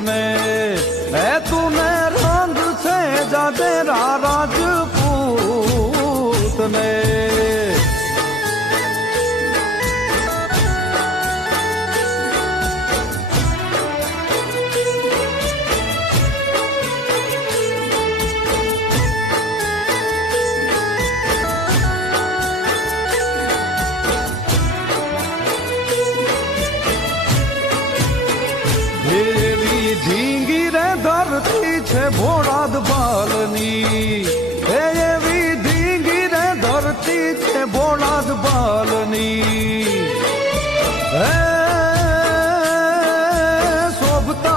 ને એ તુને રંગ છે જાદેરા રાજપૂત ને એવી ઢીંગી રે ધરતી છે ભોળાદ બાલની